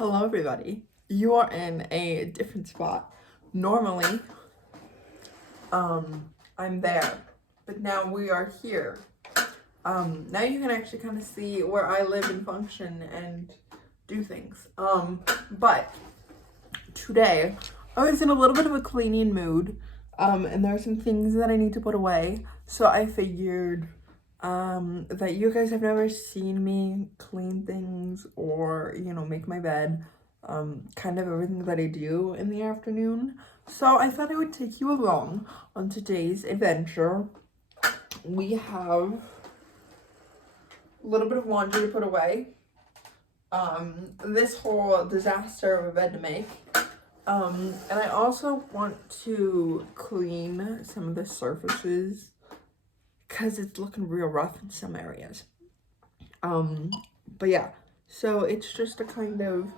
Hello everybody. You are in a different spot. Normally, I'm there, but now we are here. Now you can actually kind of see where I live and function and do things. But today I was in a little bit of a cleaning mood, and there are some things that I need to put away. So I figured that you guys have never seen me clean things or, make my bed, kind of everything that I do in the afternoon. So I thought I would take you along on today's adventure. We have a little bit of laundry to put away. This whole disaster of a bed to make. And I also want to clean some of the surfaces because it's looking real rough in some areas. But yeah, so it's just to kind of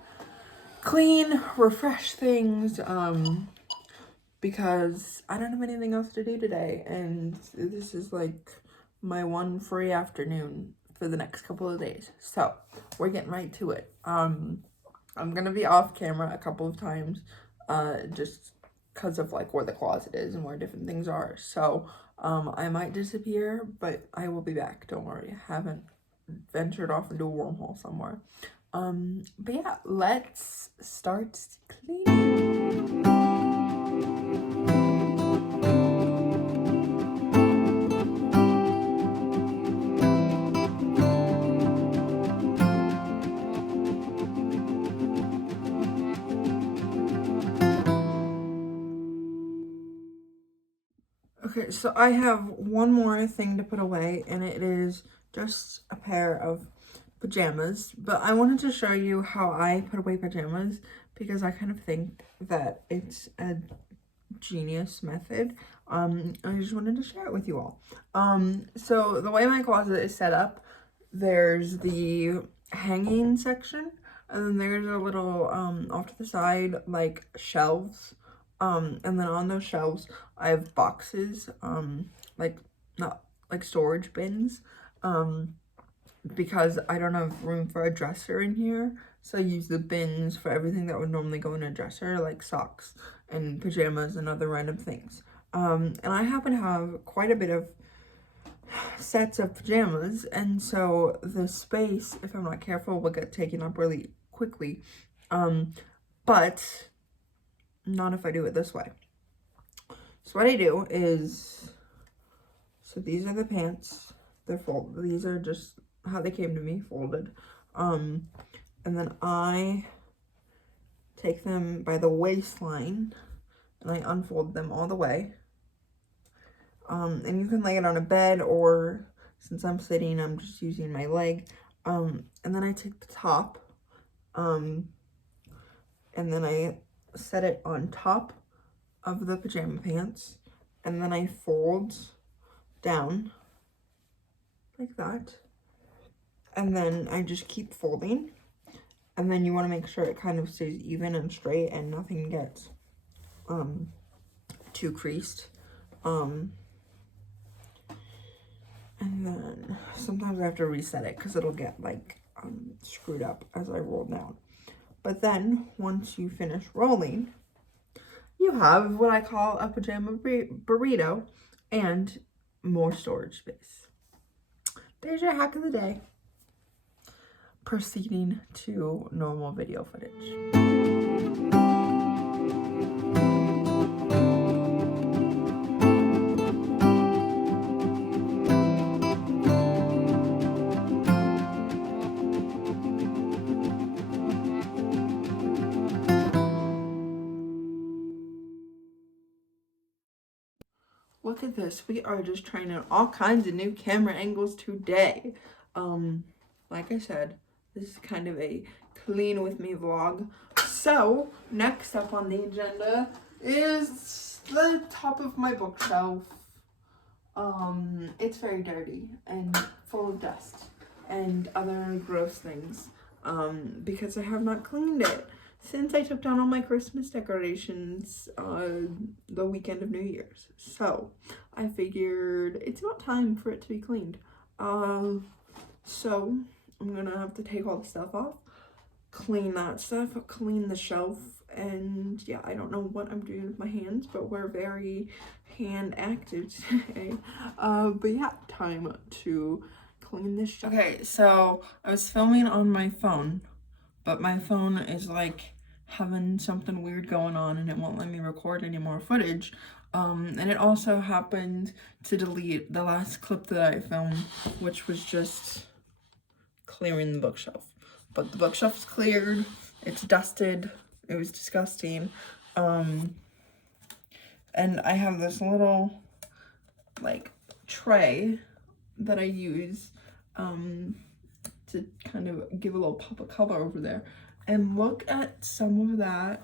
clean, refresh things, because I don't have anything else to do today, and this is like my one free afternoon for the next couple of days. So we're getting right to it. I'm gonna be off camera a couple of times, just because of like where the closet is and where different things are. So I might disappear, but I will be back. Don't worry, I haven't ventured off into a wormhole somewhere. But yeah, let's start cleaning. Okay, so I have one more thing to put away, and it is just a pair of pajamas. But I wanted to show you how I put away pajamas because I kind of think that it's a genius method. I just wanted to share it with you all. So the way my closet is set up, there's the hanging section, and then there's a little off to the side like shelves. And then on those shelves I have boxes, like not like storage bins, because I don't have room for a dresser in here. So I use the bins for everything that would normally go in a dresser, like socks and pajamas and other random things. And I happen to have quite a bit of sets of pajamas, and so the space, if I'm not careful, will get taken up really quickly. But not if I do it this way. So what I do is, so these are the pants. They're folded. These are just how they came to me, folded. And then I take them by the waistline and I unfold them all the way. And you can lay it on a bed, or since I'm sitting, I'm just using my leg. And then I take the top, and then I set it on top of the pajama pants, and then I fold down like that, and then I just keep folding, and then you want to make sure it kind of stays even and straight and nothing gets too creased. And then sometimes I have to reset it because it'll get like screwed up as I roll down. But then once you finish rolling, you have what I call a pajama burrito and more storage space. There's your hack of the day. Proceeding to normal video footage. Look at this. We are just trying out all kinds of new camera angles today. Like I said, this is kind of a clean with me vlog. So, next up on the agenda is the top of my bookshelf. It's very dirty and full of dust and other gross things, because I have not cleaned it since I took down all my Christmas decorations the weekend of New Year's. So I figured it's about time for it to be cleaned. So I'm gonna have to take all the stuff off clean that stuff, clean the shelf, and yeah, I don't know what I'm doing with my hands, but we're very hand active today. But yeah, time to clean this shelf. Okay, so I was filming on my phone, but my phone is like having something weird going on and it won't let me record any more footage. And it also happened to delete the last clip that I filmed, which was just clearing the bookshelf. But the bookshelf's cleared, it's dusted, it was disgusting. And I have this little like tray that I use to kind of give a little pop of color over there. And look at some of that,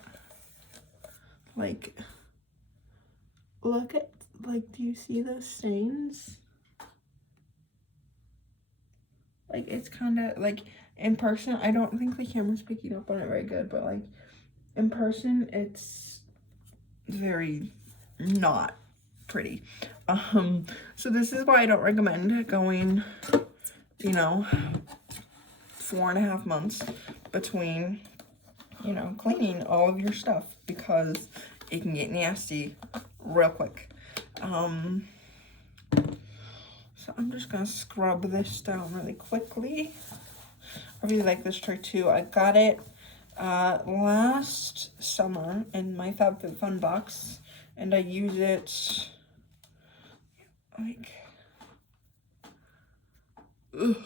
like, look at, like, do you see those stains? Like, it's kind of, like, in person, I don't think the camera's picking up on it very good, but, like, in person, it's very not pretty. So this is why I don't recommend going, you know, 4.5 months between, you know, cleaning all of your stuff, because it can get nasty real quick. So I'm just gonna scrub this down really quickly. I really like this tray too. I got it last summer in my FabFitFun box, and I use it like, ugh,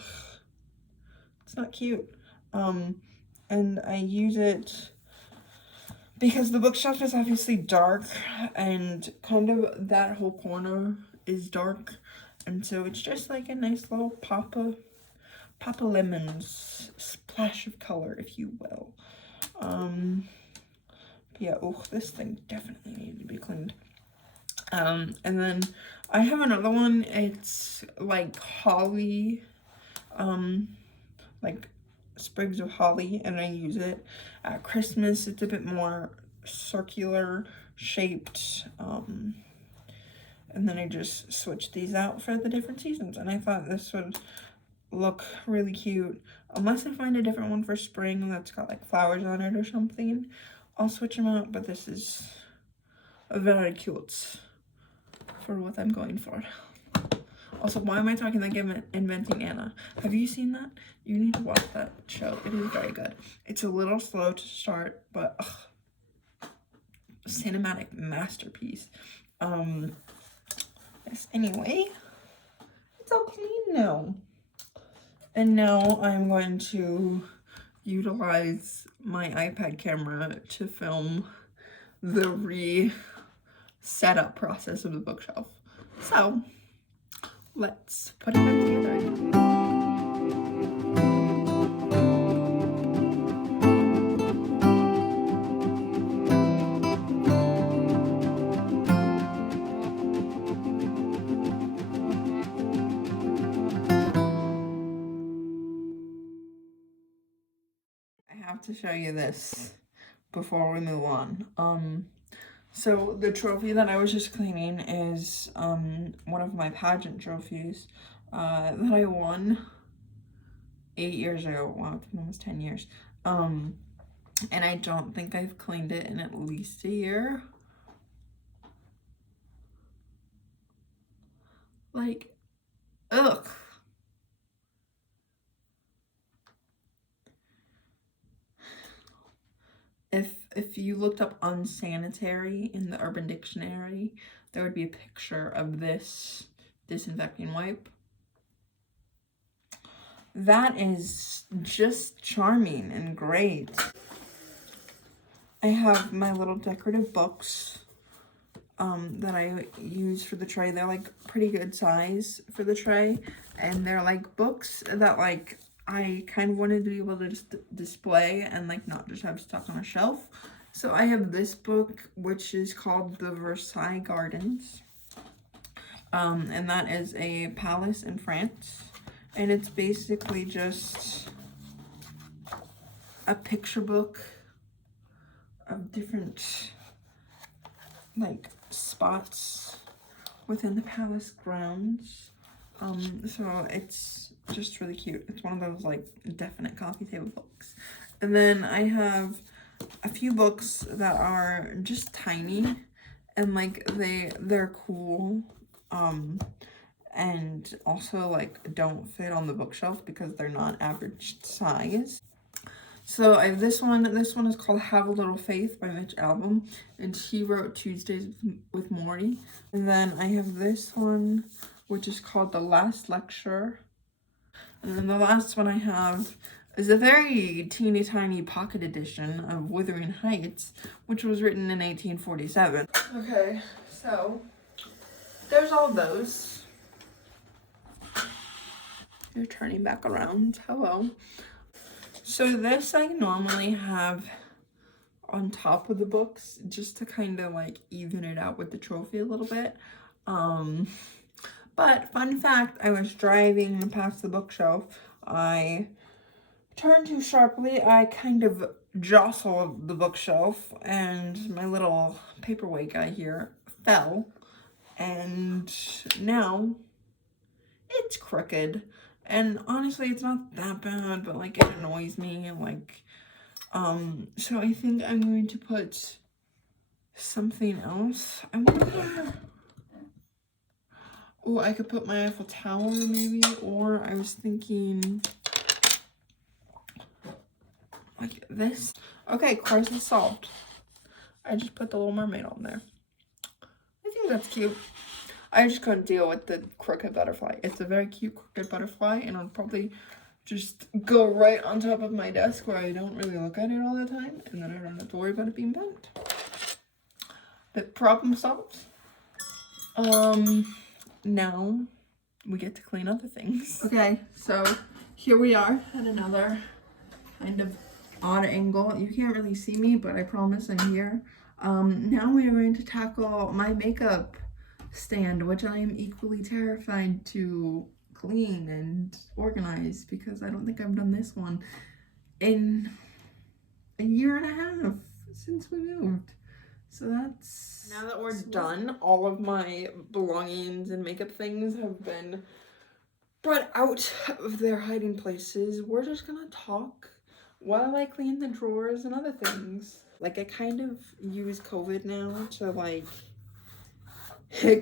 it's not cute. And I use it because the bookshelf is obviously dark, and kind of that whole corner is dark, and so it's just like a nice little pop of lemons, splash of color, if you will. Yeah, oh, this thing definitely needs to be cleaned. And then I have another one. It's like holly, like sprigs of holly, and I use it at Christmas. It's a bit more circular shaped, and then I just switch these out for the different seasons, and I thought this would look really cute. Unless I find a different one for spring that's got like flowers on it or something, I'll switch them out, but this is very cute for what I'm going for. Also, why am I talking like I'm inventing Anna? Have you seen that? You need to watch that show. It is very good. It's a little slow to start, but cinematic masterpiece. Yes, anyway, it's all clean now. And now I'm going to utilize my iPad camera to film the re-setup process of the bookshelf. So let's put it back together. I have to show you this before we move on. So the trophy that I was just cleaning is one of my pageant trophies that I won 8 years ago. Wow, it's been almost 10 years. And I don't think I've cleaned it in at least a year. Like, ugh. If you looked up unsanitary in the Urban Dictionary, there would be a picture of this disinfecting wipe. That is just charming and great. I have my little decorative books that I use for the tray. They're like pretty good size for the tray, and they're like books that like I kind of wanted to be able to just display and like not just have stuck on a shelf. So I have this book, which is called The Versailles Gardens, and that is a palace in France, and it's basically just a picture book of different like spots within the palace grounds. So it's just really cute. It's one of those like definite coffee table books. And then I have a few books that are just tiny and like they're cool. And also like don't fit on the bookshelf because they're not average size. So I have this one. This one is called Have a Little Faith by Mitch Albom, and he wrote Tuesdays with Morrie. And then I have this one, which is called The Last Lecture. And then the last one I have is a very teeny tiny pocket edition of Wuthering Heights, which was written in 1847. Okay, so there's all those. You're turning back around. Hello. So this I normally have on top of the books just to kind of like even it out with the trophy a little bit. But fun fact, I was driving past the bookshelf. I turned too sharply. I kind of jostled the bookshelf and my little paperweight guy here fell. And now it's crooked. And honestly, it's not that bad, but like it annoys me. Like, so I think I'm going to put something else. I wonder. Oh, I could put my Eiffel Tower maybe, or I was thinking like this. Okay, crisis solved. I just put the Little Mermaid on there. I think that's cute. I just couldn't deal with the crooked butterfly. It's a very cute crooked butterfly, and I'll probably just go right on top of my desk where I don't really look at it all the time, and then I don't have to worry about it being bent. But problem solved. Now we get to clean other things. Okay, so here we are at another kind of odd angle. You can't really see me, but I promise I'm here. Now we are going to tackle my makeup stand, which I am equally terrified to clean and organize because I don't think I've done this one in a year and a half since we moved. So that's... Now that we're done, all of my belongings and makeup things have been brought out of their hiding places. We're just gonna talk while I clean the drawers and other things. Like, I kind of use COVID now to like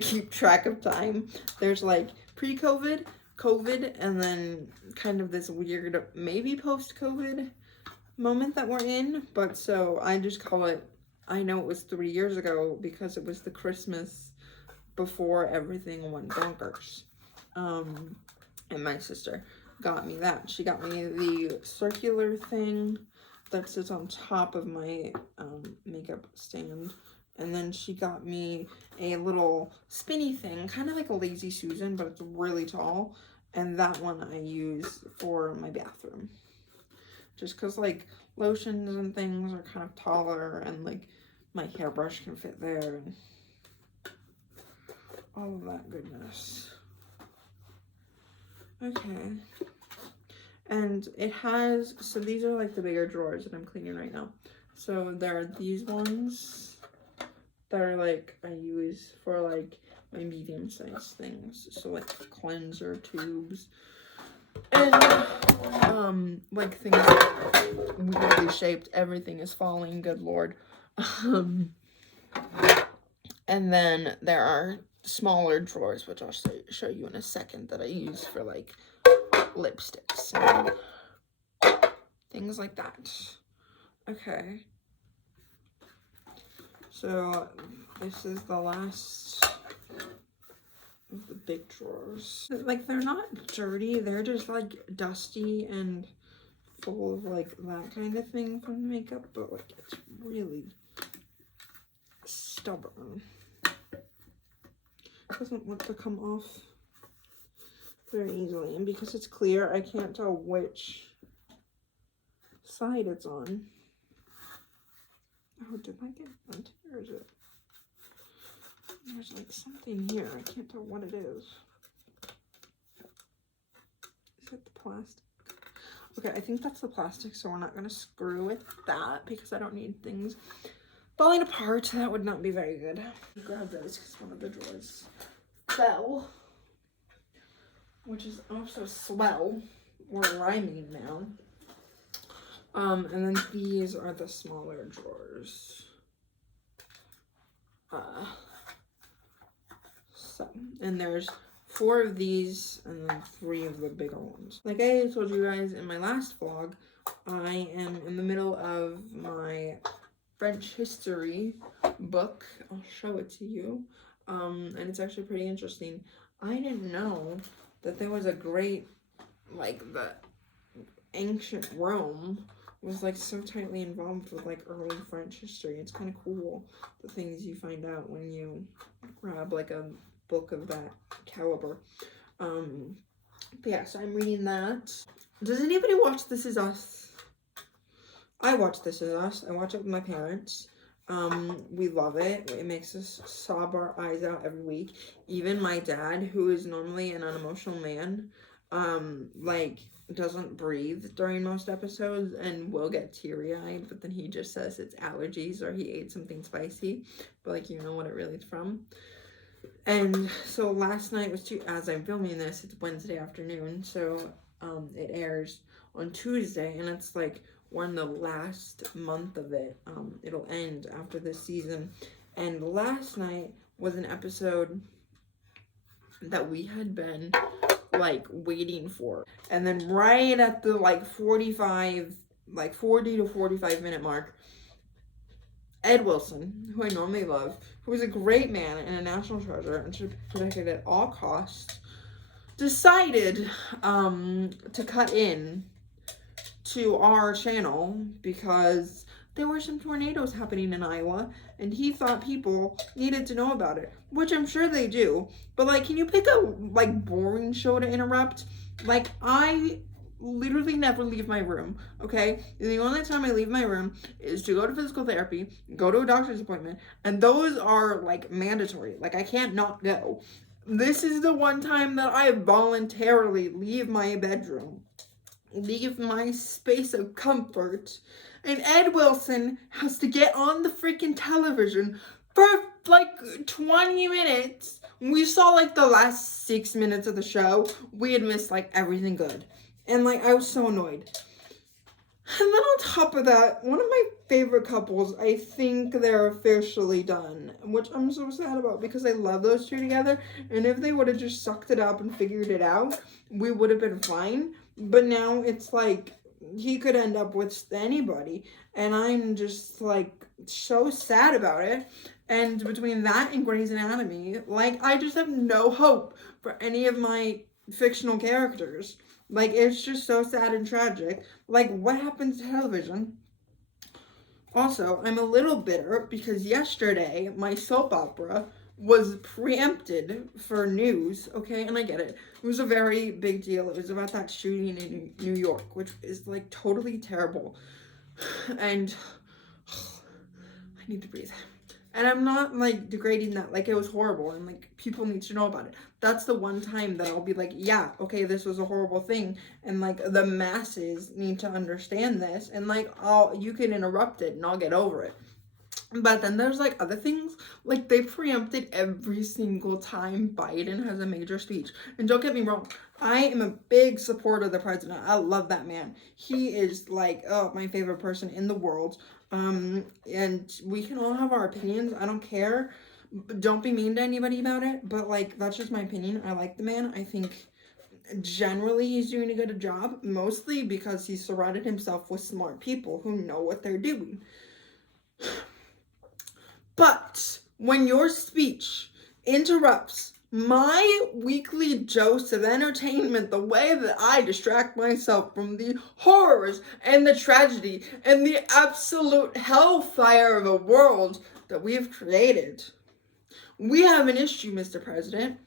keep track of time. There's like pre-COVID, COVID, and then kind of this weird maybe post-COVID moment that we're in. But so I just call it, I know it was 3 years ago because it was the Christmas before everything went bonkers. And my sister got me that. She got me the circular thing that sits on top of my makeup stand. And then she got me a little spinny thing, kind of like a Lazy Susan, but it's really tall. And that one I use for my bathroom. Just because, like, lotions and things are kind of taller, and, like, my hairbrush can fit there, and all of that goodness. Okay. And it has, so these are, like, the bigger drawers that I'm cleaning right now. So there are these ones that are like I use for like my medium-sized things, so like cleanser tubes and like things weirdly shaped. Everything is falling, good lord. And then there are smaller drawers, which I'll show you in a second, that I use for like lipsticks and things like that. Okay. So this is the last of the big drawers. Like, they're not dirty, they're just like dusty and full of like that kind of thing from makeup, but like it's really stubborn. It doesn't want to come off very easily, and because it's clear, I can't tell which side it's on. Oh, did I get bent here, or is it? There's like something here. I can't tell what it is. Is it the plastic? Okay, I think that's the plastic, so we're not going to screw with that because I don't need things falling apart. That would not be very good. Grab those because one of the drawers fell. which is also swell. We're rhyming now. And then these are the smaller drawers. And there's 4 of these and then 3 of the bigger ones. Like I told you guys in my last vlog, I am in the middle of my French history book. I'll show it to you. And it's actually pretty interesting. I didn't know that there was a great, like, the ancient Rome was like so tightly involved with like early French history. It's kind of cool, the things you find out when you grab like a book of that caliber. But yeah, so I'm reading that. Does anybody watch This Is Us? I watch This Is Us. I watch it with my parents. We love it. It makes us sob our eyes out every week. Even my dad, who is normally an unemotional man, like doesn't breathe during most episodes and will get teary-eyed, but then he just says it's allergies or he ate something spicy, but like you know what it really is from. And so last night was as I'm filming this, it's Wednesday afternoon, so it airs on Tuesday, and it's like we're in the last month of it. It'll end after this season, and last night was an episode that we had been like waiting for, and then right at the like 40 to 45 minute mark, Ed Wilson, who I normally love, who is a great man and a national treasure and should be protected at all costs, decided to cut in to our channel because there were some tornadoes happening in Iowa and he thought people needed to know about it, which I'm sure they do, but like, can you pick a like boring show to interrupt? Like, I literally never leave my room, okay? The only time I leave my room is to go to physical therapy, go to a doctor's appointment, and those are like mandatory. Like, I can't not go. This is the one time that I voluntarily leave my bedroom, leave my space of comfort, and Ed Wilson has to get on the freaking television for like 20 minutes. We saw like the last 6 minutes of the show. We had missed like everything good. And like, I was so annoyed. And then on top of that, one of my favorite couples, I think they're officially done, which I'm so sad about because I love those two together. And if they would have just sucked it up and figured it out, we would have been fine. But now it's like he could end up with anybody. And I'm just like so sad about it. And between that and Grey's Anatomy, like, I just have no hope for any of my fictional characters. Like, it's just so sad and tragic. Like, what happened to television? Also, I'm a little bitter because yesterday my soap opera was preempted for news, okay? And I get it. It was a very big deal. It was about that shooting in New York, which is like totally terrible. And I need to breathe. And I'm not like degrading that, like it was horrible and like people need to know about it. That's the one time that I'll be like, yeah, okay, this was a horrible thing and like the masses need to understand this and like you can interrupt it and I'll get over it. But then there's like other things, like they preempted every single time Biden has a major speech. And don't get me wrong, I am a big supporter of the president. I love that man. He is like, oh, my favorite person in the world. And we can all have our opinions. I don't care. Don't be mean to anybody about it. But like, that's just my opinion. I like the man. I think generally he's doing a good job, mostly because he's surrounded himself with smart people who know what they're doing. But when your speech interrupts my weekly dose of entertainment, the way that I distract myself from the horrors and the tragedy and the absolute hellfire of a world that we have created, we have an issue, Mr. President.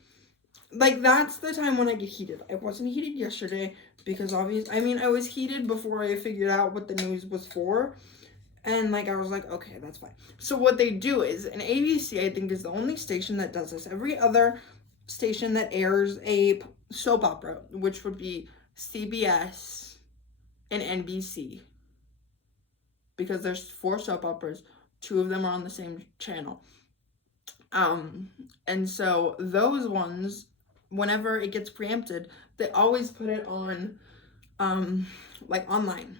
Like, that's the time when I get heated. I wasn't heated yesterday because I was heated before I figured out what the news was for. And, like, I was like, okay, that's fine. So what they do is, and ABC, I think, is the only station that does this. Every other station that airs a soap opera, which would be CBS and NBC, because there's 4 soap operas, 2 of them are on the same channel. And so those ones whenever it gets preempted, they always put it on, like online.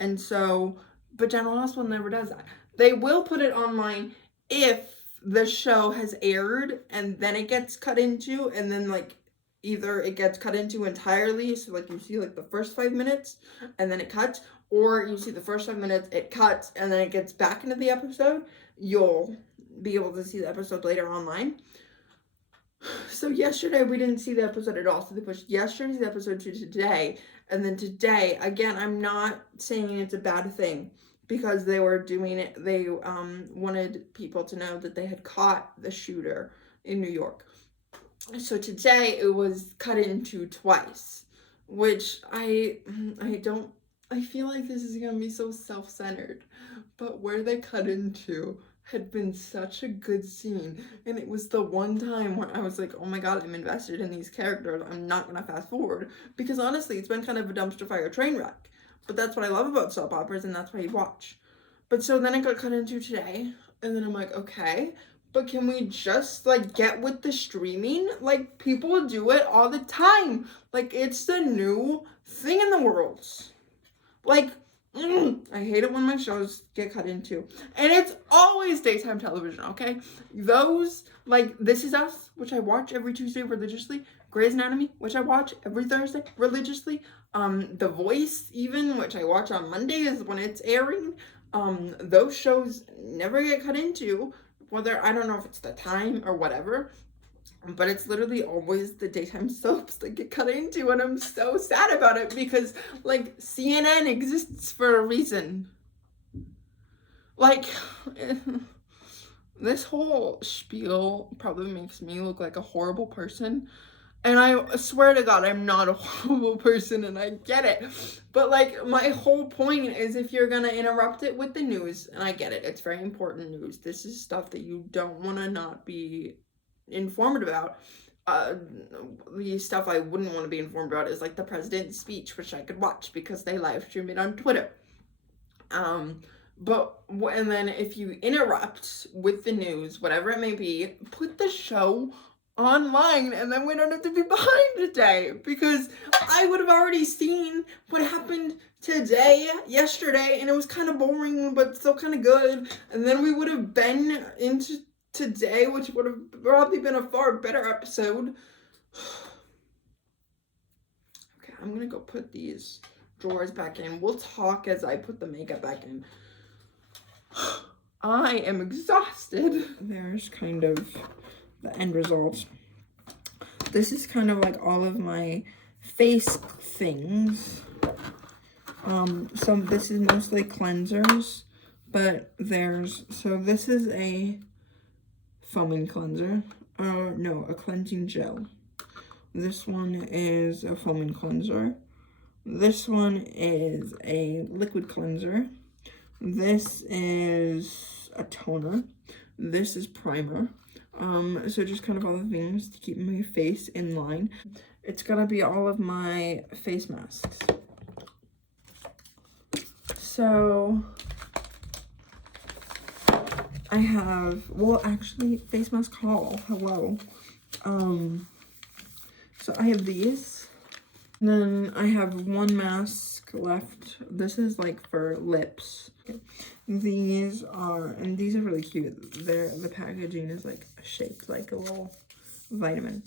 And so, but General Hospital never does that. They will put it online if the show has aired and then it gets cut into, and then like either it gets cut into entirely, so like you see like the first 5 minutes and then it cuts, or you see the first 5 minutes, it cuts, and then it gets back into the episode. You'll be able to see the episode later online. So yesterday we didn't see the episode at all, so they pushed yesterday's episode to today, and then today, again, I'm not saying it's a bad thing, because they were doing it, they wanted people to know that they had caught the shooter in New York. So today it was cut into twice, which I feel like this is gonna be so self-centered, but where they cut into had been such a good scene, and it was the one time where I was like, oh my god, I'm invested in these characters, I'm not gonna fast forward, because honestly, it's been kind of a dumpster fire train wreck, but that's what I love about soap operas, and that's why you watch. But so then it got cut into today, and then I'm like, okay, but can we just, like, get with the streaming? Like, people do it all the time. Like, it's the new thing in the world. Like, I hate it when my shows get cut into. And it's always daytime television, okay? Those, like, This Is Us, which I watch every Tuesday religiously. Grey's Anatomy, which I watch every Thursday religiously. The Voice, even, which I watch on Mondays when it's airing. Those shows never get cut into. Whether, I don't know if it's the time or whatever, but it's literally always the daytime soaps that get cut into, and I'm so sad about it, because, like, CNN exists for a reason. Like, this whole spiel probably makes me look like a horrible person, and I swear to God, I'm not a horrible person, and I get it. But, like, my whole point is, if you're gonna interrupt it with the news, and I get it, it's very important news. This is stuff that you don't want to not be informed about. The stuff I wouldn't want to be informed about is, like, the president's speech, which I could watch because they live stream it on Twitter. And then if you interrupt with the news, whatever it may be, put the show online, and then we don't have to be behind today, because I would have already seen what happened yesterday, and it was kind of boring, but still kind of good, and then we would have been into today, which would have probably been a far better episode. Okay, I'm gonna go put these drawers back in. We'll talk as I put the makeup back in. I am exhausted. There's kind of the end result. This is kind of like all of my face things. So this is mostly cleansers, but so this is a foaming cleanser. No, a cleansing gel. This one is a foaming cleanser. This one is a liquid cleanser. This is a toner. This is primer. So just kind of all the things to keep my face in line. It's gonna be all of my face masks. So I have, well, actually, face mask haul. Hello. So I have these. And then I have one mask left. This is like for lips. These are really cute. The packaging is like shaped like a little vitamin.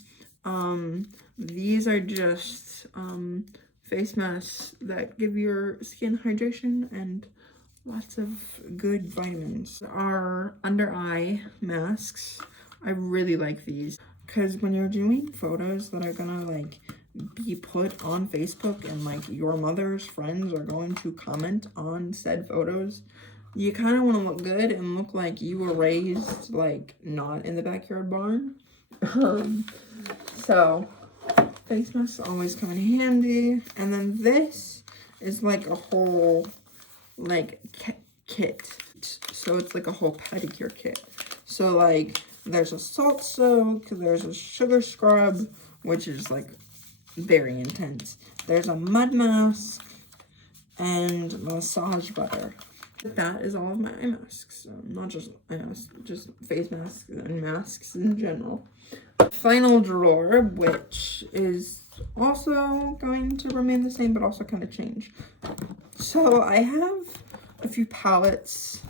These are just face masks that give your skin hydration and lots of good vitamins. Our under eye masks. I really like these, because when you're doing photos that are gonna like be put on Facebook, and like your mother's friends are going to comment on said photos, you kind of want to look good and look like you were raised like not in the backyard barn. So face masks always come in handy. And then this is like a whole like kit, so it's like a whole pedicure kit. So like there's a salt soak, there's a sugar scrub, which is like very intense. There's a mud mask and massage butter. That is all of my eye masks. Not just eye masks, just face masks and masks in general. Final drawer, which is also going to remain the same, but also kind of change. So I have a few palettes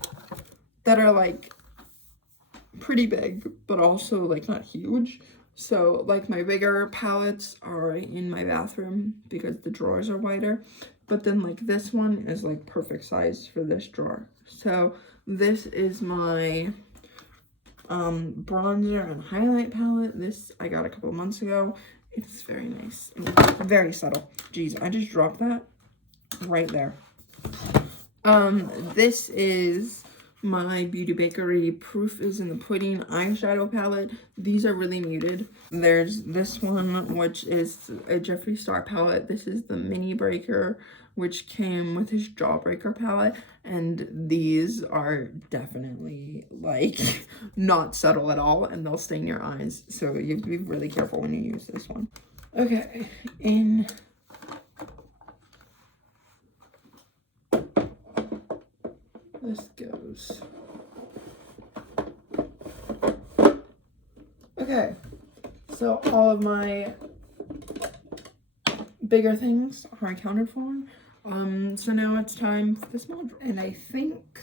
that are like pretty big, but also like not huge. So like my bigger palettes are in my bathroom because the drawers are wider. But then like this one is like perfect size for this drawer. So this is my bronzer and highlight palette. This I got a couple months ago. It's very nice and very subtle. Jeez, I just dropped that right there. This is my Beauty Bakery Proof is in the Pudding eyeshadow palette. These are really muted. There's this one, which is a Jeffree Star palette. This is the Mini Breaker, which came with his Jawbreaker palette. And these are definitely, like, not subtle at all, and they'll stain your eyes. So you have to be really careful when you use this one. Okay, in... this goes. Okay, so all of my bigger things are accounted for. So now it's time for the small drawer. And I think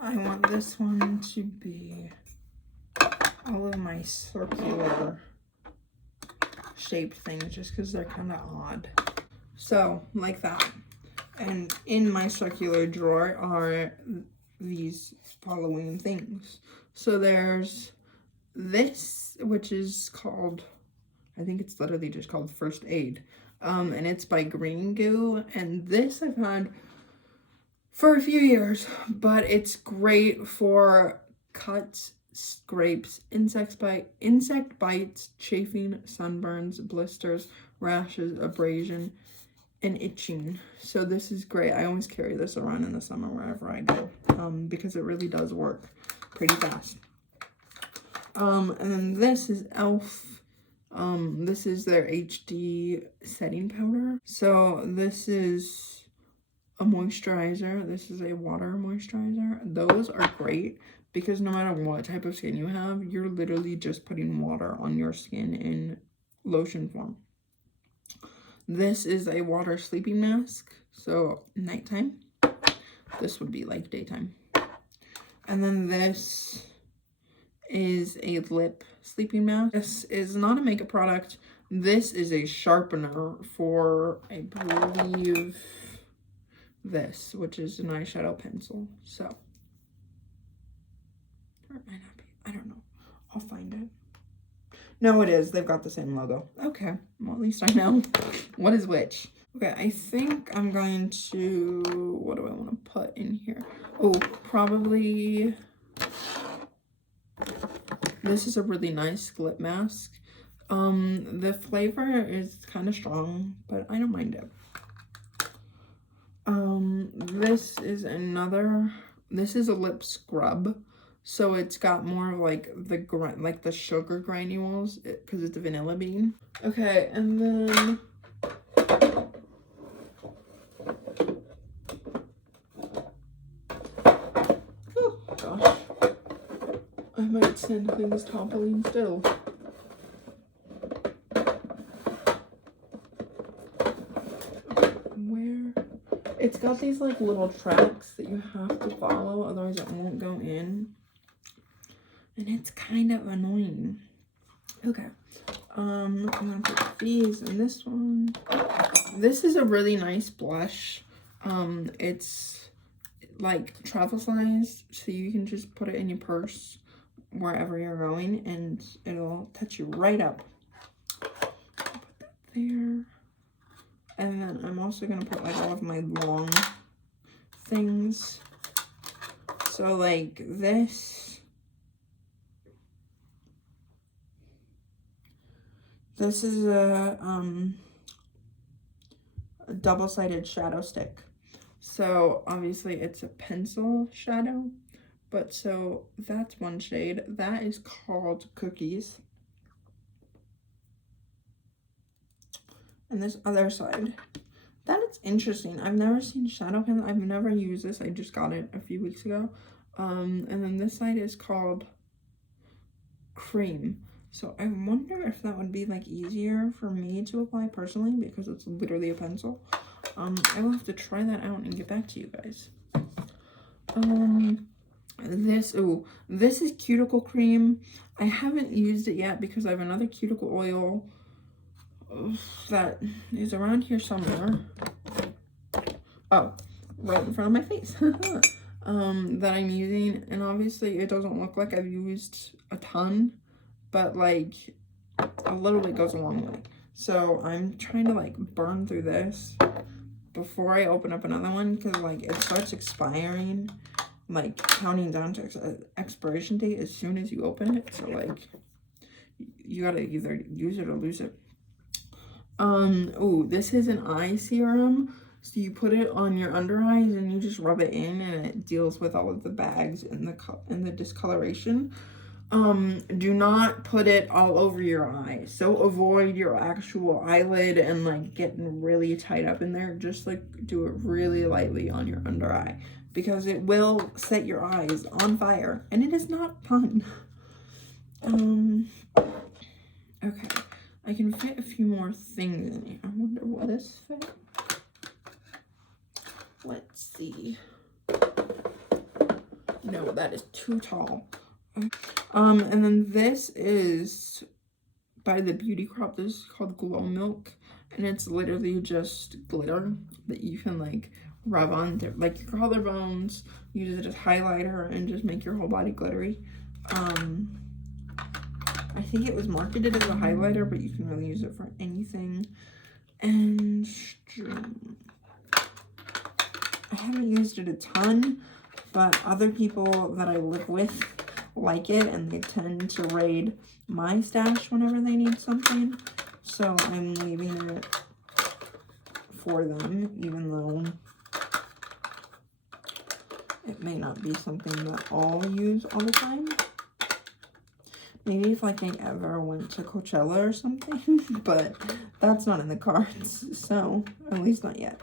I want this one to be all of my circular shaped things just because they're kind of odd. So, like that. And in my circular drawer are these following things. So there's this, which is called, I think it's literally just called First Aid. And it's by Green Goo. And this I've had for a few years, but it's great for cuts, scrapes, insect bites, chafing, sunburns, blisters, rashes, abrasion, and itching. So this is great. I always carry this around in the summer wherever I go, because it really does work pretty fast. And then this is e.l.f. This is their HD setting powder. So this is a moisturizer. This is a water moisturizer. Those are great because no matter what type of skin you have, you're literally just putting water on your skin in lotion form. This is a water sleeping mask, so nighttime. This would be like daytime. And then this is a lip sleeping mask. This is not a makeup product. This is a sharpener for, I believe, this, which is an eyeshadow pencil. So, or it might not be. I don't know. I'll find it. No, it is. They've got the same logo. Okay. Well, at least I know what is which. Okay, I think I'm going to... what do I want to put in here? Oh, probably... this is a really nice lip mask. The flavor is kind of strong, but I don't mind it. This is another... this is a lip scrub. So it's got more of like the sugar granules because it's a vanilla bean. Okay, and then oh gosh, I might send things toppling still. Where it's got these like little tracks that you have to follow, otherwise it won't go in. And it's kind of annoying. Okay. I'm gonna put these in this one. This is a really nice blush. It's like travel size, so you can just put it in your purse wherever you're going and it'll touch you right up. Put that there. And then I'm also gonna put like all of my long things. So like this. This is a double-sided shadow stick. So obviously it's a pencil shadow, but so that's one shade. That is called Cookies. And this other side, that is interesting. I've never seen shadow pencil. I've never used this. I just got it a few weeks ago. And then this side is called Cream. So I wonder if that would be like easier for me to apply personally because it's literally a pencil. I will have to try that out and get back to you guys. This is cuticle cream. I haven't used it yet because I have another cuticle oil that is around here somewhere. Oh, right in front of my face. That I'm using, and obviously it doesn't look like I've used a ton, but like a little bit goes a long way. So I'm trying to like burn through this before I open up another one, because like it starts expiring, like counting down to expiration date as soon as you open it. So like you gotta either use it or lose it. Oh, this is an eye serum. So you put it on your under eyes and you just rub it in, and it deals with all of the bags and the discoloration. Do not put it all over your eye. So avoid your actual eyelid and like getting really tight up in there. Just like do it really lightly on your under eye, because it will set your eyes on fire and it is not fun. Okay, I can fit a few more things in here. I wonder what is fit. Let's see. No, that is too tall. And then this is by the Beauty Crop. This is called Glow Milk, and it's literally just glitter that you can like rub on like your collarbones, use it as highlighter, and just make your whole body glittery. I think it was marketed as a highlighter, but you can really use it for anything. And I haven't used it a ton, but other people that I live with like it, and they tend to raid my stash whenever they need something. So I'm leaving it for them, even though it may not be something that I'll use all the time. Maybe if like I ever went to Coachella or something, but that's not in the cards, so at least not yet.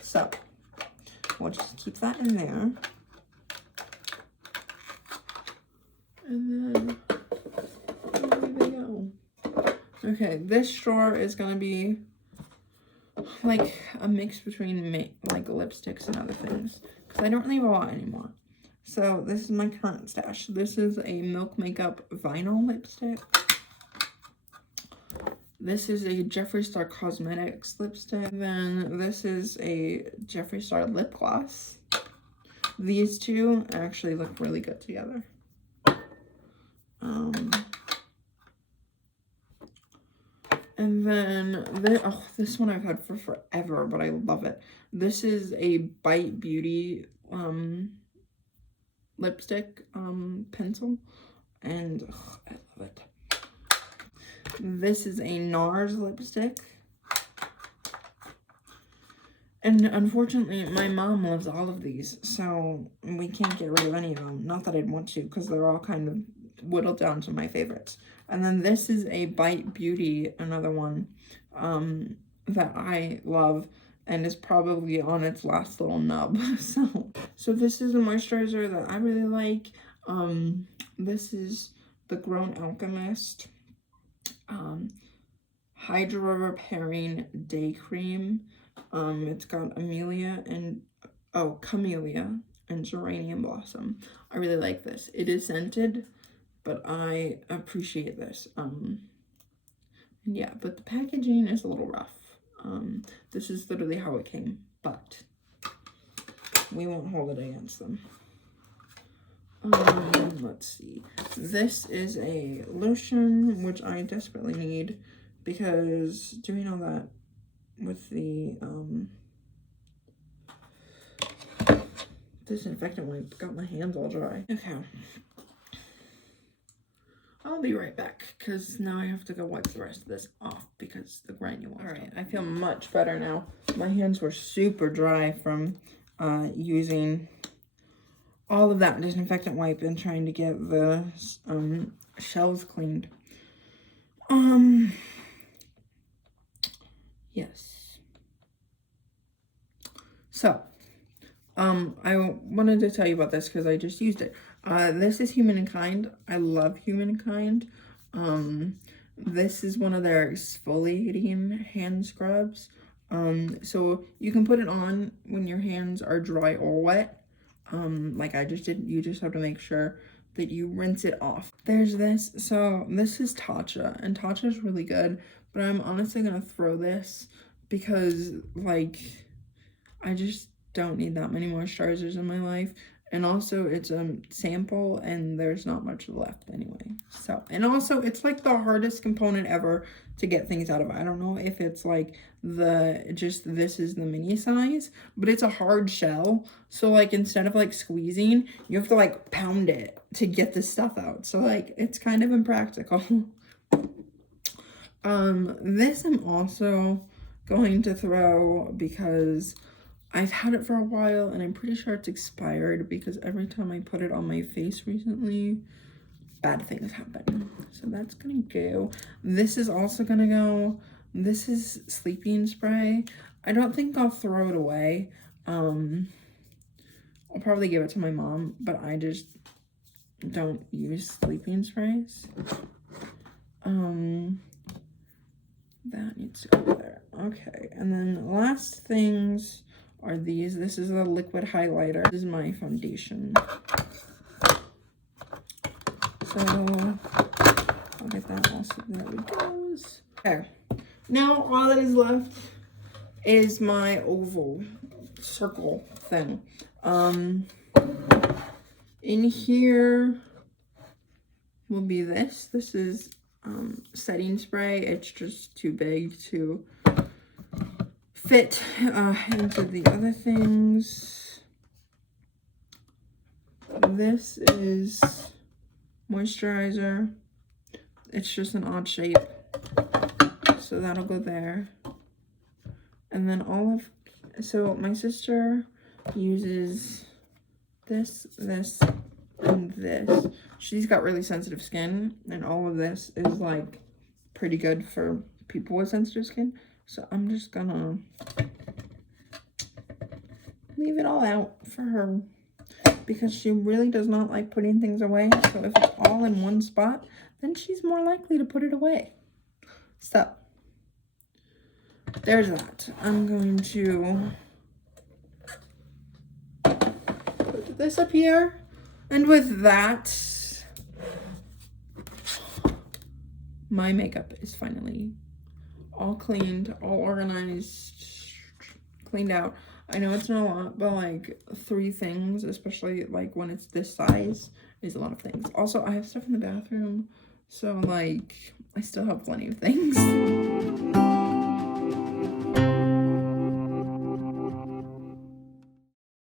So we'll just keep that in there. And then there they go. Okay, this drawer is gonna be like a mix between like lipsticks and other things, because I don't really have a lot anymore. So this is my current stash. This is a Milk Makeup vinyl lipstick. This is a Jeffree Star Cosmetics lipstick. Then this is a Jeffree Star lip gloss. These two actually look really good together. And then this one I've had for forever, but I love it. This is a Bite Beauty lipstick pencil, and I love it. This is a NARS lipstick, and unfortunately my mom loves all of these, so we can't get rid of any of them. Not that I'd want to, because they're all kind of whittled down to my favorites. And then this is a Bite Beauty, another one that I love, and is probably on its last little nub. So this is a moisturizer that I really like. This is the Grown Alchemist Hydra Repairing Day Cream. It's got Camellia and Geranium Blossom. I really like this. It is scented, but I appreciate this. Yeah, but the packaging is a little rough. This is literally how it came, but we won't hold it against them. Let's see. This is a lotion, which I desperately need, because doing all that with the disinfectant wipe got my hands all dry. Okay. I'll be right back, because now I have to go wipe the rest of this off because the granule. Alright, I feel much better now. My hands were super dry from using all of that disinfectant wipe and trying to get the shelves cleaned. Yes. So, I wanted to tell you about this because I just used it. This is Humankind. I love Humankind. This is one of their exfoliating hand scrubs. So you can put it on when your hands are dry or wet. Like I just did. You just have to make sure that you rinse it off. There's this. So this is Tatcha, and Tatcha is really good, but I'm honestly gonna throw this because like I just don't need that many moisturizers in my life. And also it's a sample and there's not much left anyway. So, and also it's like the hardest component ever to get things out of. I don't know if it's like this is the mini size, but it's a hard shell. So like instead of like squeezing, you have to like pound it to get this stuff out. So like it's kind of impractical. This I'm also going to throw because I've had it for a while and I'm pretty sure it's expired because every time I put it on my face recently, bad things happen. So that's gonna go. This is also gonna go. This is sleeping spray. I don't think I'll throw it away. I'll probably give it to my mom, but I just don't use sleeping sprays. That needs to go there. Okay, and then last things are these. This is a liquid highlighter. This is my foundation. So I'll get that also. There it goes. Okay. Now all that is left is my oval circle thing. In here will be this. This is setting spray. It's just too big to fit into the other things. This is moisturizer. It's just an odd shape, so that'll go there. And then so my sister uses this, and this. She's got really sensitive skin, and all of this is like pretty good for people with sensitive skin. So I'm just gonna leave it all out for her because she really does not like putting things away. So if it's all in one spot, then she's more likely to put it away. So there's that. I'm going to put this up here. And with that, my makeup is finally all cleaned, all organized, cleaned out. I know it's not a lot, but like 3 things, especially like when it's this size, is a lot of things. Also, I have stuff in the bathroom, so like I still have plenty of things.